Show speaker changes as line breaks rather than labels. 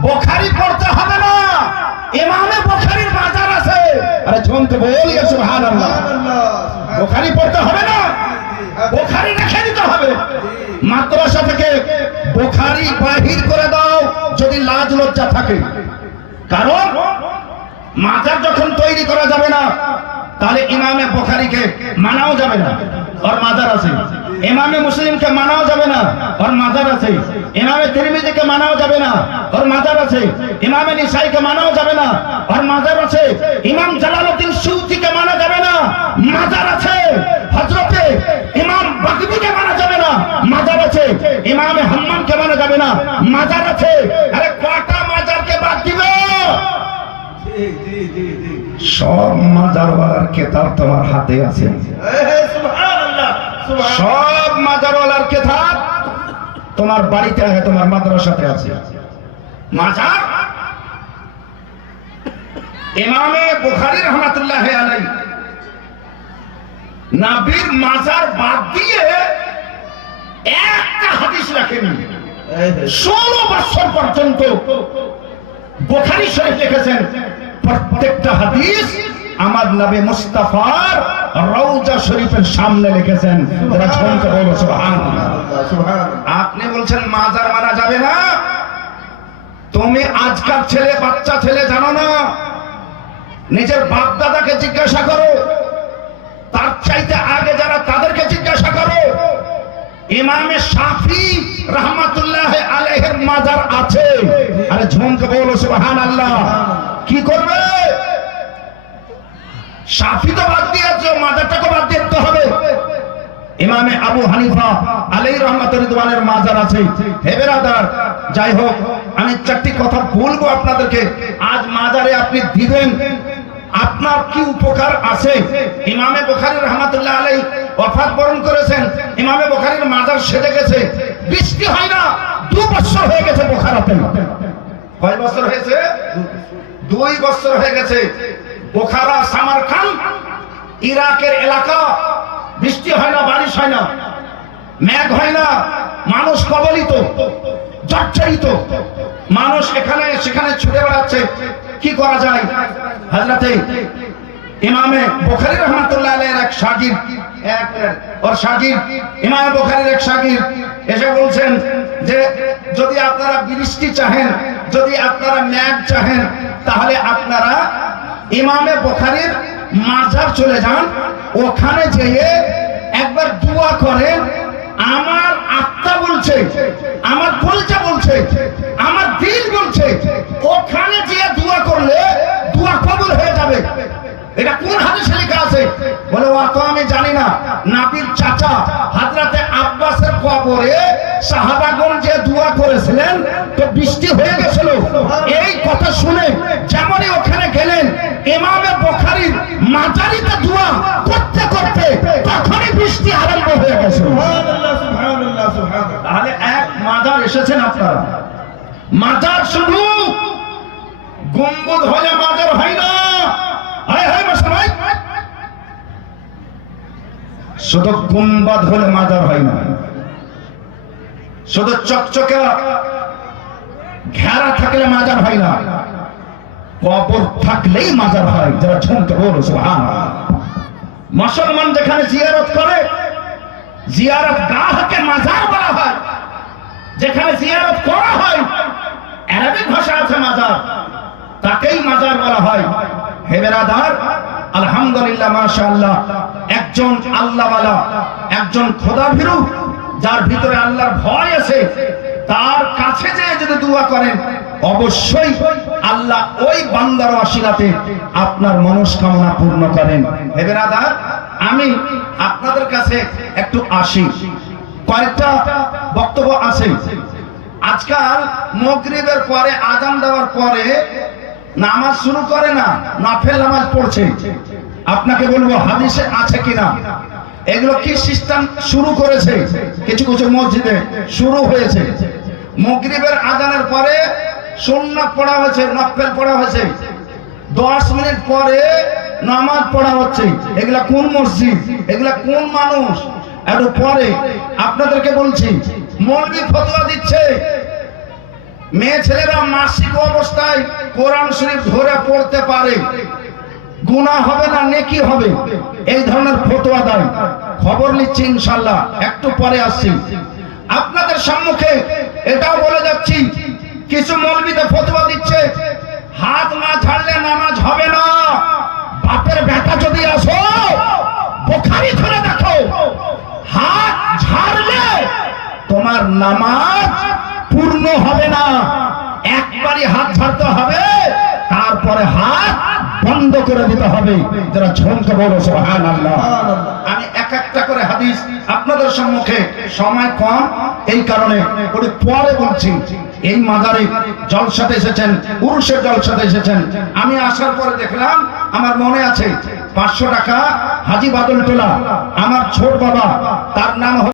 বোখারি পড়তে হবে না। ইমামে বোখারির মাজার আছে। আরে ঝুমকে বল গেছে সুবহান আল্লাহ বোখারি পড়তে হবে না? বোখারি রেখে দিতে হবে। মাদ্রাসা থেকে বোখারি বাহির করে দাও, যদি লাজ লজ্জা থাকে। কারণ মাজার যখন তৈরি করা যাবে না, তাহলে ইমামে বোখারিকে মানাও যাবে না। ওর মাজার আছে। ইমামে মুসলিমকে মানাও যাবে না। ওর মাজার আছে। ইমামে তিরমিজিকে মানাও যাবে না। ওর মাজার আছে। ইমামে নিসাইকে মানাও যাবে না। ওর মাজার আছে। ইমাম জালালউদ্দিন সুউতিকে মানা যাবে না। মাজার আছে। হযরতে ইমাম বাগবিকে মানা যাবে না। মাজার আছে। ইমামে হাম্মামকে মানা যাবে না। মাজার আছে। আরে কয়টা মাজারকে বাদ দিবে? সব মাজারওয়ালার কেতাব তোমার হাতে আছে। সব মাজারওয়ালার কেতাব তোমার বাড়িতে আছে, তোমার মাদ্রাসাতে আছে। মাজার। ইমামে বুখারী রহমাতুল্লাহ আলাই নাবির মাজার বাদ দিয়ে একটা হাদিস রাখেনি। ষোলো বছর পর্যন্ত বোখারি শরীফ লিখেছেন প্রত্যেকটা হাদিস আমার নবী মুস্তাফার রওজা শরীফের সামনে লিখেছেন। সুবহানাল্লাহ। আপনি বলছেন মাজার মানা যাবে না? তুমি আজকাল ছেলে, বাচ্চা, ছেলে জানো না? নিজের বাপ দাদাকে জিজ্ঞাসা করো। তার চাইতে আগে যারা তাদেরকে জিজ্ঞাসা করো। ইমামে শাফি রহমাতুল্লাহ আলাইহির মাজার আছে। আরে ঝুমকে বলো, সুবহানাল্লাহ। কি করবে? তো বাদ দিয়েছে মাজারটাকে বাদ দিতে হবে। ইমামে আবু হানিফা আলাই রহমাতুল্লাহের মাজার আছে। হে বেরাদার, যাই হোক আমি চারটি কথা বলব আপনাদেরকে। আজ মাজারে আপনি দিবেন। আপনার কি উপকার আছে? ইমামে বুখারী রহমাতুল্লাহ আলাই ওয়াফাত বরণ করেছেন। ইমামে বুখারীর মাজার সেজে গেছে। বৃষ্টি হয় না, দু বছর হয়ে গেছে বোখারাতে কয় বছর হয়েছে? দুই বছর হয়ে গেছে। বোখারা সামারখান ইরাকের এলাকা। বৃষ্টি হয় না, বারিশ হয় না। মেঘ হয় না, মানুষ কবলিত, জর্জরিত। মানুষ এখানে, সেখানে ছুটে বেড়াচ্ছে। কি করা যায়? হাজরাতে ইমামে বুখারী রহমাতুল্লাহ এক শাগির এক ওর ইমামে এক এসে বলছেন যে, যদি আপনারা বৃষ্টি চাহেন, যদি আপনারা ম্যাগ চাহেন, তাহলে আপনারা ইমামে বুখারীর মাজার চলে যান। ওখানে যেয়ে একবার দোয়া করেন, আমার আত্মা বলছে, আমার কলজা বলছে, আমার কোন হাদিসে লেখা আছে? বলে ও তো আমি জানি না। নাবির চাচা হাজরাতে আব্বাসের কবরে সাহাবাগণ যে দোয়া করেছিলেন তো বৃষ্টি হয়ে গেছিল। এই কথা শুনে যেমনই ওখানে গেলেন ইমামে বুখারীর মাজারিতে দোয়া করতে করতে তখনই বৃষ্টি আরম্ভ হয়ে গেছে। তাহলে এক মাজার এসেছেন আপনারা? মাজার শুধু গম্বুদ হয়ে মাজার হয় না হায় হায় মশাই শুধু গুম্বাদ হলে মাজার হয় না। শুধু চকচকে ঘেরা থাকলে মাজার হয় না। কবর থাকলেই মাজার হয়, যারা ঝুমকে বলো মুসলমান যেখানে জিয়ারত করে, জিয়ারত গাহকে মাজার বলা হয়। যেখানে জিয়ারত করা হয়, আরবি ভাষা আছে মাজার, তাকেই মাজার বলা হয়। হে বেরাদার আলহামদুলিল্লাহ, মাশাআল্লাহ। একজন আল্লাহওয়ালা, একজন খোদাভীরু, যার ভিতরে আল্লাহর ভয় আছে, তার কাছে যে যদি দোয়া করেন, অবশ্যই আল্লাহ ওই বান্দার ওয়াসিলাতে আপনার মনস্কামনা পূর্ণ করেন। হে বেরাদার, আমি আপনাদের কাছে একটু আসি। কয়েকটা বক্তব্য আছে। আজকাল মগরিবের পরে আজান দেওয়ার পরে নামাজ শুরু করে না, নাফেল নামাজ পড়ছে। আপনাকে বলব, হাদিসে আছে কিনা? এগুলো কি সিস্টেম শুরু করেছে? কিছু কিছু মসজিদে শুরু হয়েছে। মগরিবের আজানের পরে সুন্নাত পড়া হয়েছে, নফেল পড়া হয়েছে। দশ মিনিট পরে নামাজ পড়া হচ্ছে। এগুলা কোন মসজিদ? এগুলা কোন মানুষ? একটু পরে আপনাদেরকে বলছি, মৌলবী ফতোয়া দিচ্ছে। মেয়ে ছেলেরা মাসিক অবস্থায় কোরআন শরীফ ধরে পড়তে পারে। গুণা হবে না, নেকি হবে? এই ধরনের ফতোয়া দেয়। খবর নিচ্ছি ইনশাল্লাহ, একটু পরে আসছি। আপনাদের সম্মুখে এটাও বলে যাচ্ছি, কিছু মৌলবিতে ফতোয়া দিচ্ছে, হাত না ছাড়লে নামাজ হবে না। বাপের ব্যথা যদি আসো, বোখারি ধরে দেখো, হাত ঝাড়লে তোমার নামাজ পূর্ণ হবে না। একবারই হাত ছাড়তে হবে, তারপরে হাত বন্ধ করে দিতে হবে। যারা ঝমকে বড় সোহান আল্লাহ আমি এক একটা করে হাদিস আপনাদের সম্মুখে সময় কম, এই কারণে ওটি পরে বলছি। এই মাজারে জলসাতে এসেছেন পুরুষের জলসাতে এসেছেন। আমি আসার পরে দেখলাম, আমার মনে আছে, পাঁচশো টাকা হাজি বাদল টোলা আমার ছোট বাবা, তার নাম